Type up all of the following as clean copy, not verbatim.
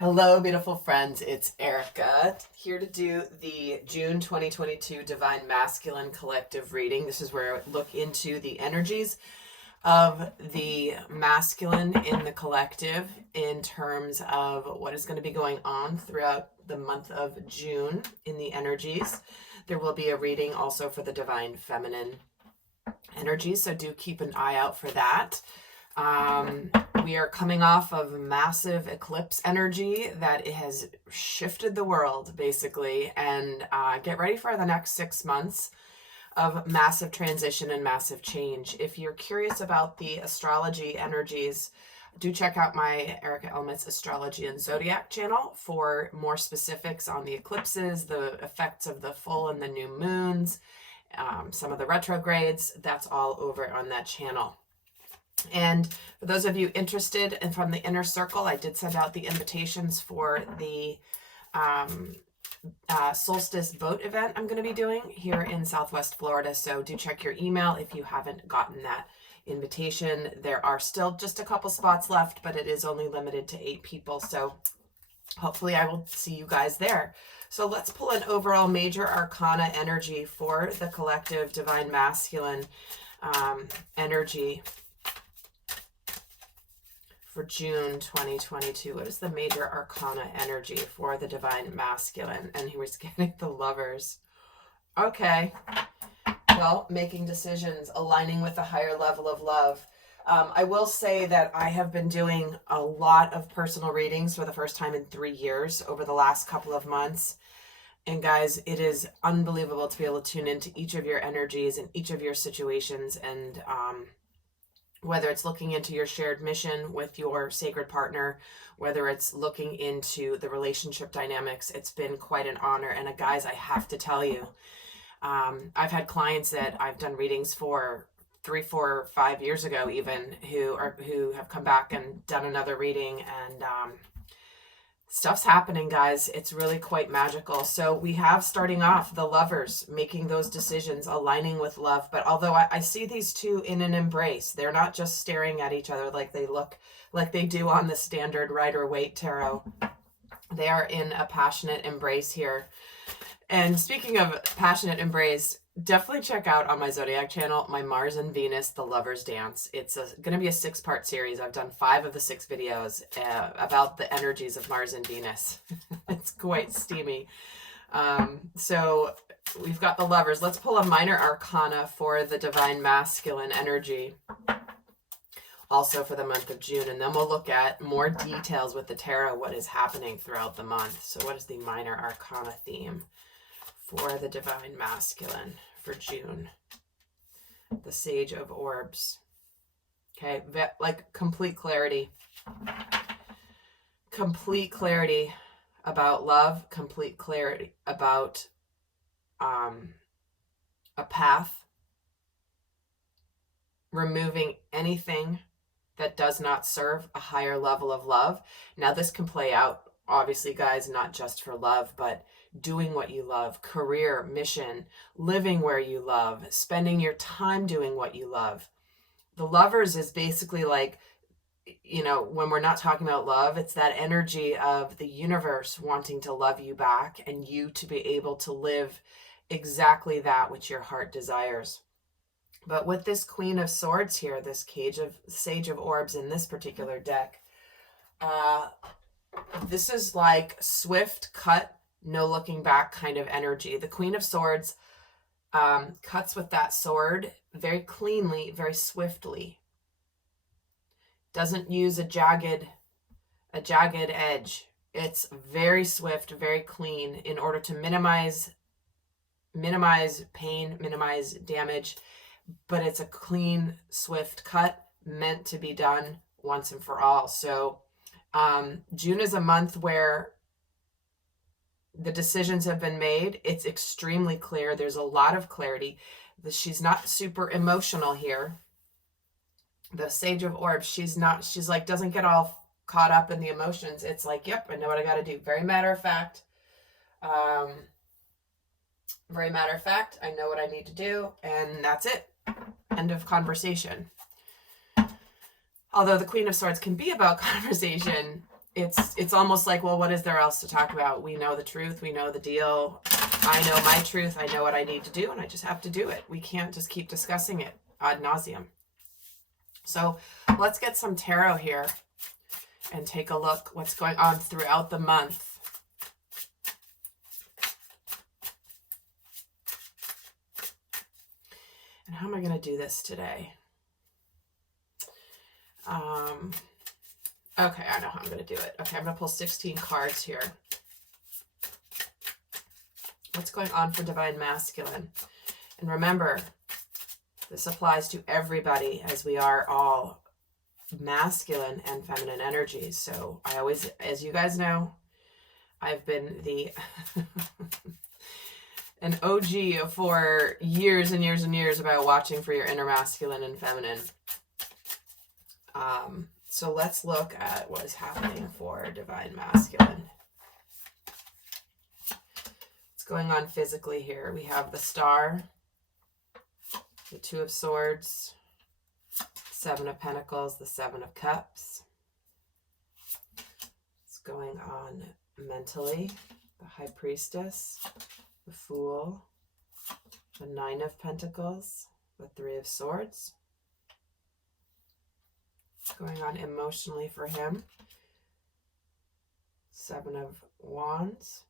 Hello, beautiful friends. It's Erica here to do the June 2022 Divine Masculine Collective reading. This is where I look into the energies of the masculine in the collective in terms of what is going to be going on throughout the month of June in the energies. There will be a reading also for the Divine Feminine energies, so do keep an eye out for that. We are coming off of massive eclipse energy that has shifted the world, basically, and get ready for the next 6 months of massive transition and massive change. If you're curious about the astrology energies, do check out my Erica Elmuts Astrology and Zodiac channel for more specifics on the eclipses, the effects of the full and the new moons, some of the retrogrades. That's all over on that channel. And for those of you interested and from the inner circle, I did send out the invitations for the solstice boat event I'm going to be doing here in Southwest Florida. So do check your email if you haven't gotten that invitation. There are still just a couple spots left, but it is only limited to 8 people. So hopefully I will see you guys there. So let's pull an overall major arcana energy for the collective Divine Masculine energy for June 2022. What is the major arcana energy for the Divine Masculine? And he was getting the Lovers. Okay. Well, making decisions, aligning with a higher level of love. I will say that I have been doing a lot of personal readings for the first time in 3 years over the last couple of months. And guys, it is unbelievable to be able to tune into each of your energies and each of your situations, and whether it's looking into your shared mission with your sacred partner, whether it's looking into the relationship dynamics, it's been quite an honor. And guys, I have to tell you, I've had clients that I've done readings for 3, 4, 5 years ago even, who have come back and done another reading, and stuff's happening, guys. It's really quite magical. So we have, starting off, the Lovers, making those decisions, aligning with love. But although I see these two in an embrace, they're not just staring at each other like they do on the standard Rider-Waite tarot. They are in a passionate embrace here. And speaking of passionate embrace, definitely check out on my Zodiac channel my Mars and Venus, the Lovers Dance. It's going to be a 6-part series. I've done 5 of the 6 videos about the energies of Mars and Venus. It's quite steamy. So we've got the Lovers. Let's pull a minor arcana for the Divine Masculine energy, also for the month of June. And then we'll look at more details with the tarot, what is happening throughout the month. So what is the minor arcana theme for the Divine Masculine for June? The Sage of Orbs. Okay, like complete clarity. Complete clarity about love, complete clarity about a path, removing anything that does not serve a higher level of love. Now this can play out, obviously, guys, not just for love, but doing what you love, career, mission, living where you love, spending your time doing what you love. The Lovers is basically like, you know, when we're not talking about love, it's that energy of the universe wanting to love you back and you to be able to live exactly that which your heart desires. But with this Queen of Swords here, this Sage of Orbs in this particular deck, this is like swift cut, no looking back kind of energy. The Queen of Swords cuts with that sword very cleanly, very swiftly. Doesn't use a jagged edge. It's very swift, very clean, in order to minimize pain, minimize damage. But it's a clean, swift cut meant to be done once and for all. So June is a month where the decisions have been made. It's extremely clear. There's a lot of clarity. She's not super emotional here. The Sage of Orbs, she's like, doesn't get all caught up in the emotions. It's like, yep, I know what I got to do. Very matter of fact. Very matter of fact. I know what I need to do, and that's it. End of conversation. Although the Queen of Swords can be about conversation, it's almost like, well, what is there else to talk about? We know the truth. We know the deal. I know my truth. I know what I need to do, and I just have to do it. We can't just keep discussing it ad nauseum. So let's get some tarot here and take a look what's going on throughout the month. And how am I going to do this today? Okay, I know how I'm going to do it. Okay, I'm going to pull 16 cards here. What's going on for Divine Masculine? And remember, this applies to everybody, as we are all masculine and feminine energies. So I always, as you guys know, I've been the an OG for years and years and years about watching for your inner masculine and feminine. So let's look at what is happening for Divine Masculine. What's going on physically here? We have the Star, the Two of Swords, Seven of Pentacles, the Seven of Cups. What's going on mentally? The High Priestess, the Fool, the Nine of Pentacles, the Three of Swords. Going on emotionally for him, Seven of Wands,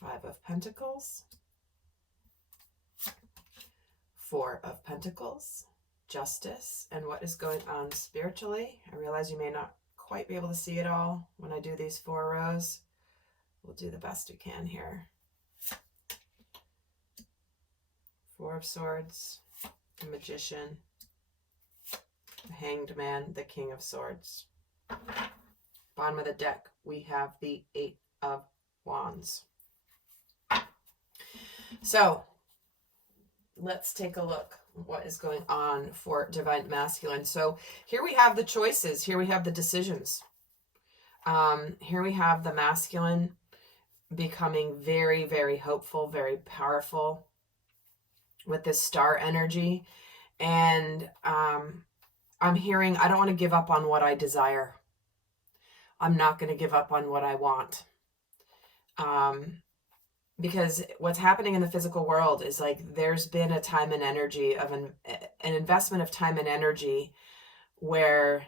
Five of Pentacles, Four of Pentacles, Justice. And what is going on spiritually? I realize you may not quite be able to see it all when I do these 4 rows. We'll do the best we can here. Four of Swords, the Magician, the Hanged Man, the King of Swords. Bottom of the deck, we have the Eight of Wands. So let's take a look what is going on for Divine Masculine. So here we have the choices. Here we have the decisions. Here we have the masculine becoming very, very hopeful, very powerful with this Star energy. And I'm hearing, I don't want to give up on what I desire. I'm not going to give up on what I want. Because what's happening in the physical world is like there's been a time and energy of an investment of time and energy where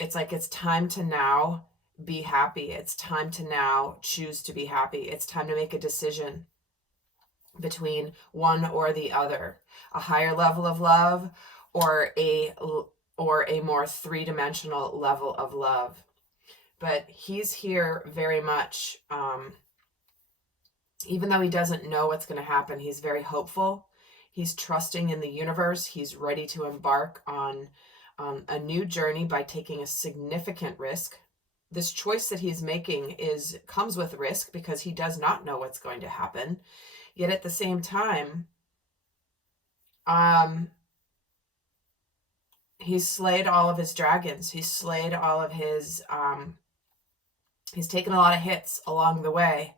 it's like it's time to now be happy. It's time to now choose to be happy. It's time to make a decision between one or the other, a higher level of love or a more three-dimensional level of love. But he's here very much, even though he doesn't know what's going to happen, he's very hopeful. He's trusting in the universe. He's ready to embark on a new journey by taking a significant risk. This choice that he's making comes with risk because he does not know what's going to happen. Yet at the same time, he's slayed all of his dragons. He's slayed all of his, he's taken a lot of hits along the way,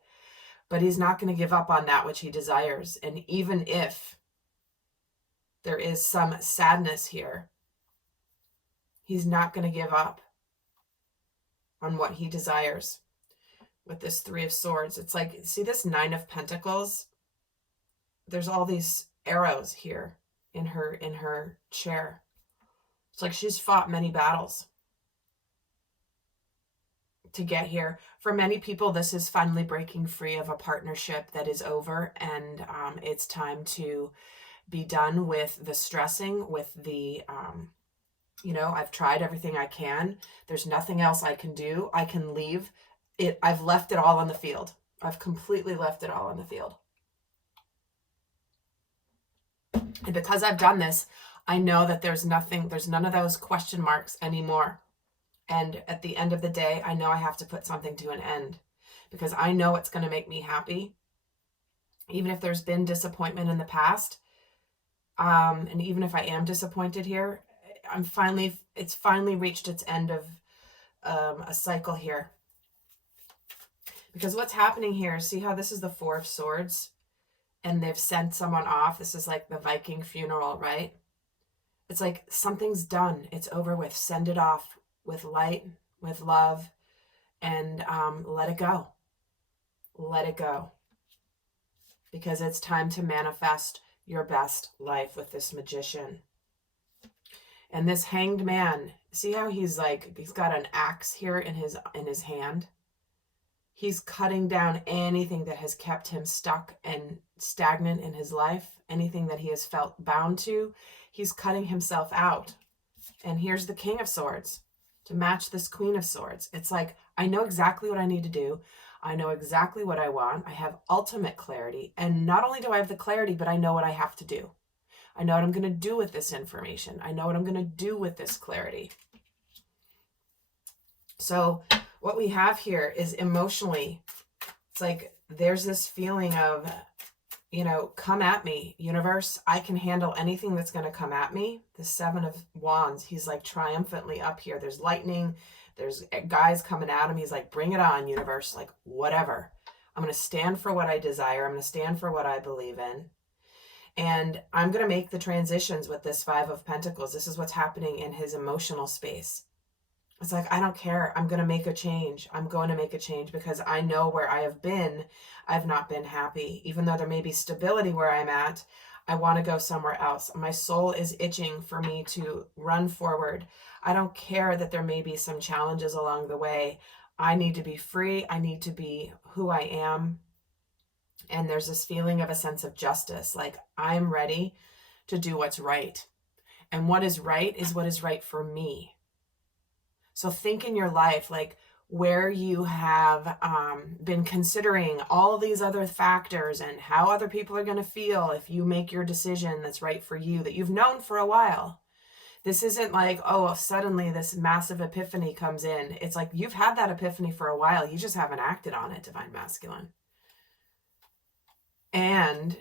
but he's not going to give up on that which he desires. And even if there is some sadness here, he's not going to give up on what he desires. With this Three of Swords, it's like, see this Nine of Pentacles? There's all these arrows here in her chair. It's like she's fought many battles to get here. For many people, this is finally breaking free of a partnership that is over, and it's time to be done with the stressing, with the, I've tried everything I can. There's nothing else I can do. I can leave it. I've left it all on the field. I've completely left it all on the field. And because I've done this, I know that there's none of those question marks anymore. And at the end of the day, I know I have to put something to an end because I know it's going to make me happy. Even if there's been disappointment in the past, and even if I am disappointed here, it's finally reached its end of a cycle here. Because what's happening here, see how this is the Four of Swords and they've sent someone off. This is like the Viking funeral, right? It's like something's done. It's over with. Send it off. with light, with love, and let it go. Let it go. Because it's time to manifest your best life with this Magician. And this Hanged Man, see how he's got an axe here in his hand? He's cutting down anything that has kept him stuck and stagnant in his life, anything that he has felt bound to. He's cutting himself out. And here's the King of Swords to match this Queen of Swords. It's like, I know exactly what I need to do. I know exactly what I want. I have ultimate clarity. And not only do I have the clarity, but I know what I have to do. I know what I'm going to do with this information. I know what I'm going to do with this clarity. So what we have here is emotionally, it's like there's this feeling of, you know, come at me, universe. I can handle anything that's going to come at me. The Seven of Wands, he's like triumphantly up here. There's lightning. There's guys coming at him. He's like, bring it on, universe. Like, whatever. I'm going to stand for what I desire. I'm going to stand for what I believe in. And I'm going to make the transitions with this Five of Pentacles. This is what's happening in his emotional space. It's like, I don't care. I'm going to make a change. I'm going to make a change because I know where I have been. I've not been happy. Even though there may be stability where I'm at, I want to go somewhere else. My soul is itching for me to run forward. I don't care that there may be some challenges along the way. I need to be free. I need to be who I am. And there's this feeling of a sense of justice. Like, I'm ready to do what's right. And what is right is what is right for me. So think in your life, like where you have been considering all these other factors and how other people are going to feel if you make your decision that's right for you, that you've known for a while. This isn't like, oh, suddenly this massive epiphany comes in. It's like you've had that epiphany for a while. You just haven't acted on it, Divine Masculine. And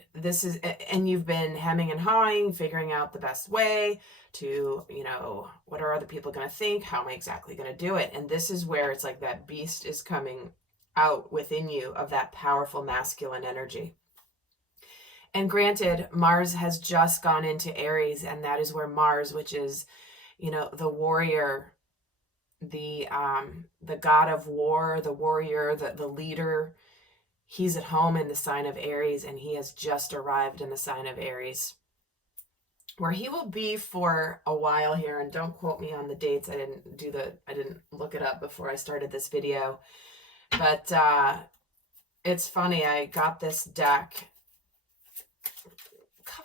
you've been hemming and hawing, figuring out the best way to, you know, what are other people going to think? How am I exactly going to do it? And this is where it's like that beast is coming out within you of that powerful masculine energy. And granted, Mars has just gone into Aries, and that is where Mars, which is, you know, the warrior, the god of war, the warrior, the leader, he's at home in the sign of Aries, and he has just arrived in the sign of Aries, where he will be for a while here. And don't quote me on the dates. I didn't look it up before I started this video. But it's funny. I got this deck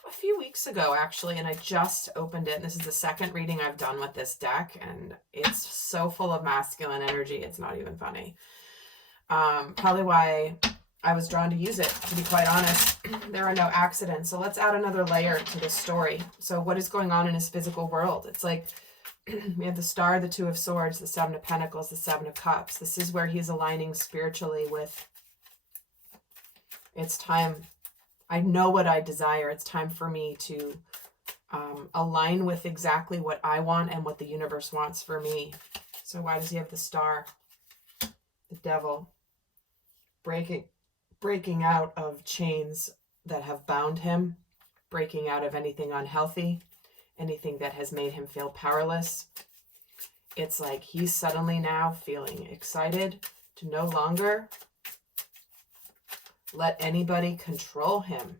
a few weeks ago, actually, and I just opened it. This is the second reading I've done with this deck, and it's so full of masculine energy. It's not even funny. Probably why I was drawn to use it, to be quite honest. There are no accidents. So let's add another layer to this story. So what is going on in his physical world? It's like we have the Star, the Two of Swords, the Seven of Pentacles, the Seven of Cups. This is where he's aligning spiritually with, it's time. I know what I desire. It's time for me to align with exactly what I want and what the universe wants for me. So why does he have the Star? The Devil. Breaking out of chains that have bound him, breaking out of anything unhealthy, anything that has made him feel powerless. It's like he's suddenly now feeling excited to no longer let anybody control him.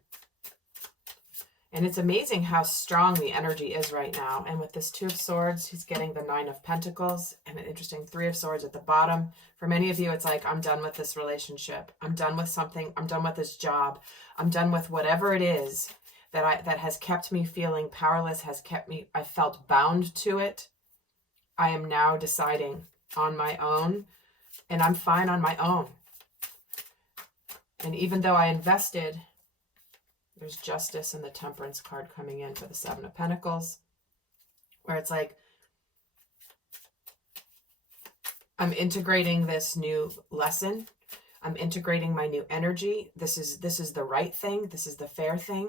And it's amazing how strong the energy is right now. And with this Two of Swords, he's getting the Nine of Pentacles and an interesting Three of Swords at the bottom. For many of you, it's like, I'm done with this relationship. I'm done with something. I'm done with this job. I'm done with whatever it is that has kept me feeling powerless, I felt bound to it. I am now deciding on my own, and I'm fine on my own. And even though I invested, there's Justice and the Temperance card coming in for the Seven of Pentacles, where it's like, I'm integrating this new lesson. I'm integrating my new energy. This is the right thing. This is the fair thing.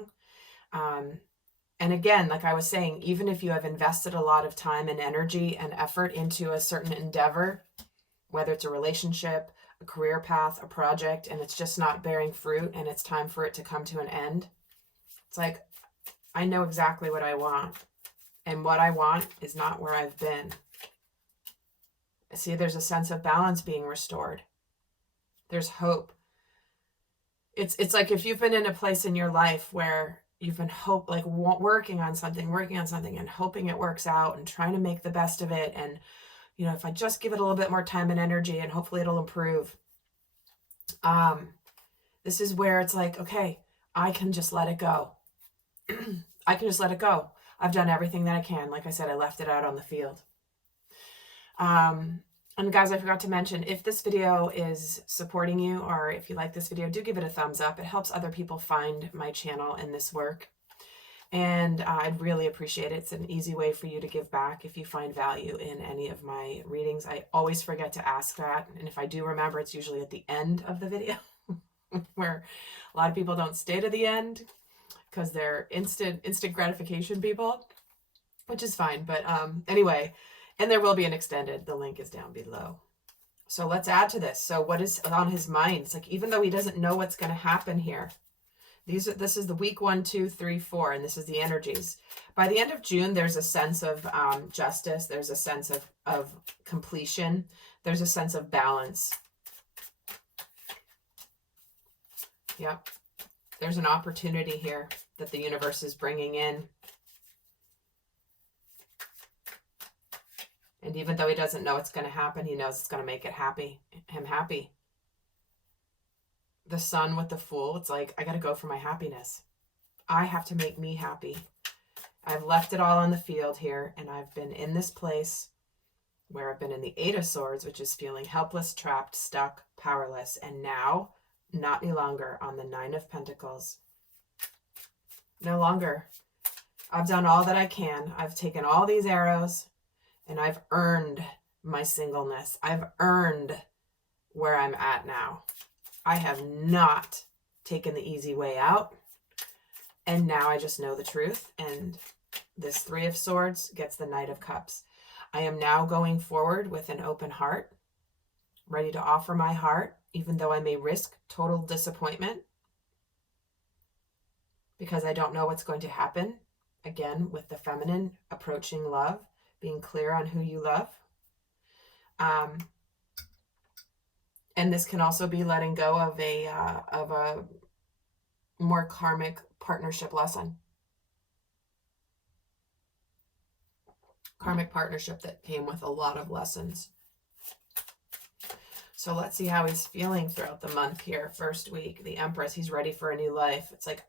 And again, like I was saying, even if you have invested a lot of time and energy and effort into a certain endeavor, whether it's a relationship, a career path, a project, and it's just not bearing fruit and it's time for it to come to an end, it's like, I know exactly what I want. And what I want is not where I've been. See, there's a sense of balance being restored. There's hope. It's like if you've been in a place in your life where you've been working on something and hoping it works out and trying to make the best of it. And, you know, if I just give it a little bit more time and energy and hopefully it'll improve. This is where it's like, okay, I can just let it go. I can just let it go. I've done everything that I can. Like I said, I left it out on the field. And guys, I forgot to mention, if this video is supporting you, or if you like this video, do give it a thumbs up. It helps other people find my channel and this work. And I'd really appreciate it. It's an easy way for you to give back if you find value in any of my readings. I always forget to ask that. And if I do remember, it's usually at the end of the video where a lot of people don't stay to the end because they're instant gratification people, which is fine. But anyway, and there will be an extended. The link is down below. So let's add to this. So what is on his mind? It's like, even though he doesn't know what's going to happen here, this is the week 1, 2, 3, 4, and this is the energies. By the end of June, there's a sense of justice. There's a sense of completion. There's a sense of balance. Yep. There's an opportunity here that the universe is bringing in. And even though he doesn't know it's going to happen, he knows it's going to make him happy. The Sun with the Fool, it's like, I got to go for my happiness. I have to make me happy. I've left it all on the field here, and I've been in this place where I've been in the 8 of Swords, which is feeling helpless, trapped, stuck, powerless, and now, not any longer, on the 9 of Pentacles. No longer. I've done all that I can. I've taken all these arrows, and I've earned my singleness. I've earned where I'm at now. I have not taken the easy way out. And now I just know the truth. And this 3 of Swords gets the Knight of Cups. I am now going forward with an open heart, ready to offer my heart, even though I may risk total disappointment, because I don't know what's going to happen. Again, with the feminine, approaching love, being clear on who you love. And this can also be letting go of a more karmic partnership lesson. Karmic partnership that came with a lot of lessons. So let's see how he's feeling throughout the month here. First week, the Empress, he's ready for a new life. It's like,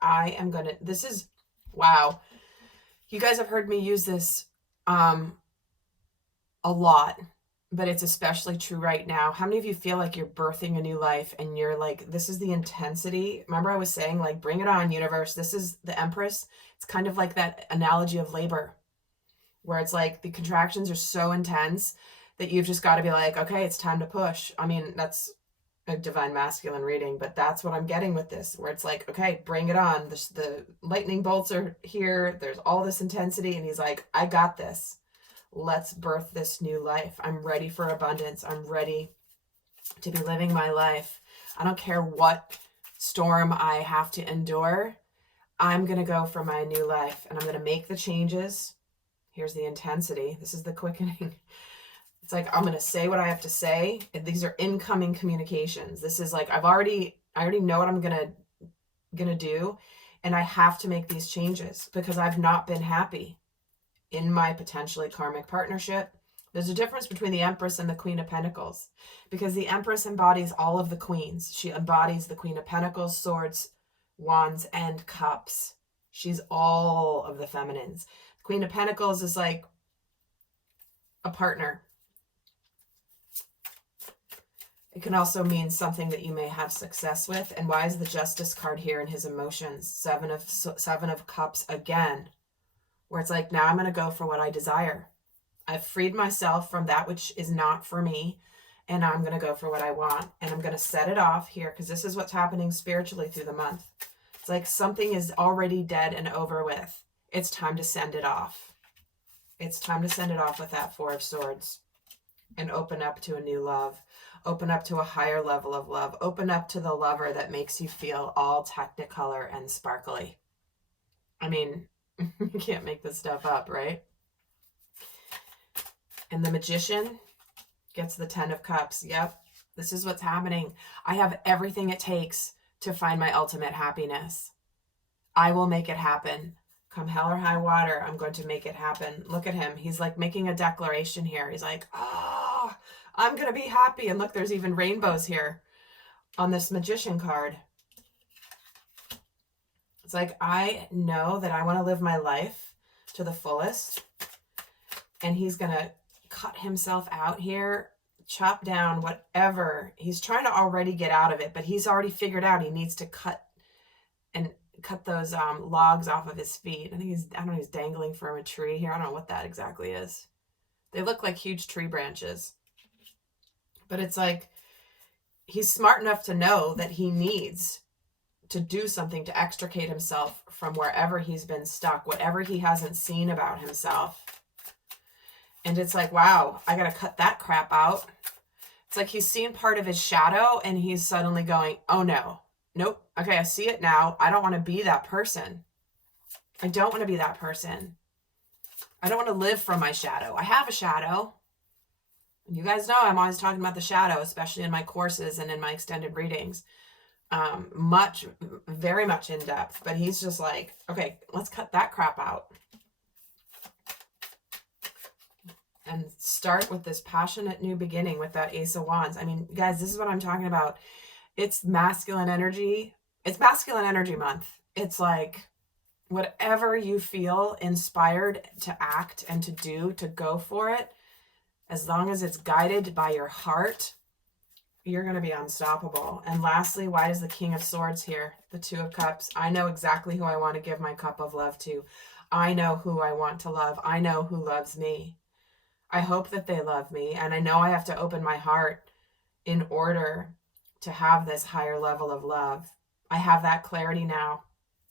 this is, wow. You guys have heard me use this a lot, but it's especially true right now. How many of you feel like you're birthing a new life and you're like, this is the intensity? Remember I was saying, like, bring it on, universe. This is the Empress. It's kind of like that analogy of labor, where it's like the contractions are so intense that you've just got to be like, okay, it's time to push. I mean, that's a divine masculine reading, but that's what I'm getting with this, where it's like, okay, bring it on. The lightning bolts are here. There's all this intensity. And he's like, I got this. Let's birth this new life. I'm ready for abundance. I'm ready to be living my life. I don't care what storm I have to endure. I'm going to go for my new life, and I'm going to make the changes. Here's the intensity. This is the quickening. It's like, I'm going to say what I have to say. And these are incoming communications. This is like, I already know what I'm going to do. And I have to make these changes because I've not been happy in my potentially karmic partnership. There's a difference between the Empress and the Queen of Pentacles, because the Empress embodies all of the queens. She embodies the Queen of Pentacles, Swords, Wands, and Cups. She's all of the feminines. The Queen of Pentacles is like a partner. It can also mean something that you may have success with. And why is the Justice card here in his emotions? Seven of Cups again, where it's like, now I'm going to go for what I desire. I've freed myself from that which is not for me, and I'm going to go for what I want. And I'm going to set it off here, because this is what's happening spiritually through the month. It's like something is already dead and over with. It's time to send it off. It's time to send it off with that 4 of Swords and open up to a new love. Open up to a higher level of love. Open up to the lover that makes you feel all technicolor and sparkly. I mean, you can't make this stuff up, right? And the Magician, Gets the 10 of Cups. Yep. This is what's happening. I have everything it takes to find my ultimate happiness. I will make it happen. Come hell or high water, I'm going to make it happen. Look at him. He's like making a declaration here. He's like, oh, I'm going to be happy. And look, there's even rainbows here on this Magician card. It's like, I know that I want to live my life to the fullest. And he's going to cut himself out here, chop down whatever. He's trying to already get out of it, but he's already figured out he needs to cut those logs off of his feet. I think I don't know, he's dangling from a tree here. I don't know what that exactly is. They look like huge tree branches. But it's like, he's smart enough to know that he needs to do something to extricate himself from wherever he's been stuck, whatever he hasn't seen about himself. And it's like, wow, I got to cut that crap out. It's like he's seen part of his shadow and he's suddenly going, oh no, nope. Okay, I see it now. I don't want to be that person. I don't want to be that person. I don't want to live from my shadow. I have a shadow. And you guys know I'm always talking about the shadow, especially in my courses and in my extended readings. Very much in depth. But he's just like, okay, let's cut that crap out. And start with this passionate new beginning with that Ace of Wands. I mean, guys, this is what I'm talking about. It's masculine energy. It's masculine energy month. It's like whatever you feel inspired to act and to do, to go for it, as long as it's guided by your heart, you're going to be unstoppable. And lastly, why does the King of Swords here? The Two of Cups. I know exactly who I want to give my cup of love to. I know who I want to love. I know who loves me. I hope that they love me. And I know I have to open my heart in order to have this higher level of love. I have that clarity now.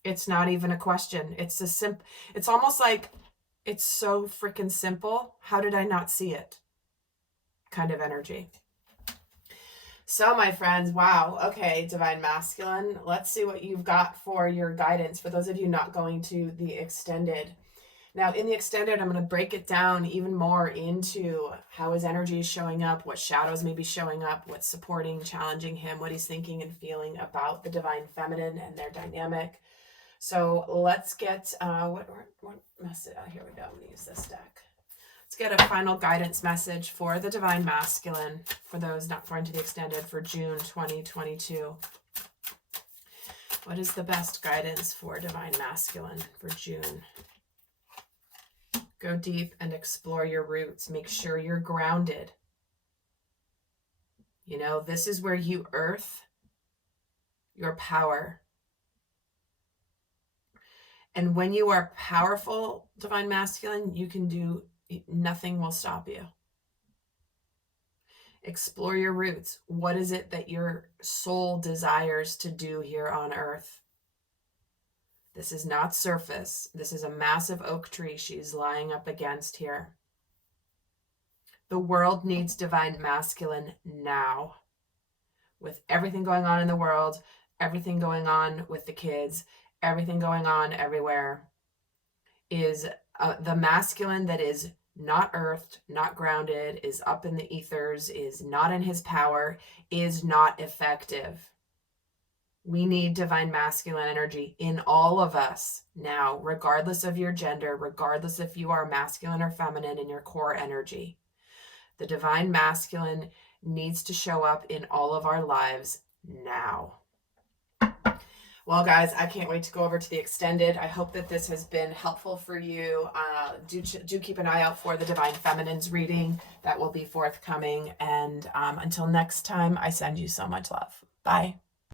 It's not even a question. It's it's almost like it's so freaking simple. How did I not see it? Kind of energy. So my friends, wow. Okay, Divine Masculine. Let's see what you've got for your guidance. For those of you not going to the extended. Now, in the extended, I'm going to break it down even more into how his energy is showing up, what shadows may be showing up, what's supporting, challenging him, what he's thinking and feeling about the Divine Feminine and their dynamic. So let's get, what message? Oh, here we go. I'm going to use this deck. Let's get a final guidance message for the Divine Masculine, for those not going to the extended, for June 2022. What is the best guidance for Divine Masculine for June? Go deep and explore your roots. Make sure you're grounded. You know, this is where you earth your power. And when you are powerful, Divine Masculine, you can do, nothing will stop you. Explore your roots. What is it that your soul desires to do here on earth? This is not surface. This is a massive oak tree she's lying up against here. The world needs Divine Masculine now. With everything going on in the world, everything going on with the kids, everything going on everywhere, is the masculine that is not earthed, not grounded, is up in the ethers, is not in his power, is not effective. We need Divine Masculine energy in all of us now, regardless of your gender, regardless if you are masculine or feminine in your core energy. The Divine Masculine needs to show up in all of our lives now. Well, guys, I can't wait to go over to the extended. I hope that this has been helpful for you. Do keep an eye out for the Divine Feminine's reading that will be forthcoming. And until next time, I send you so much love. Bye.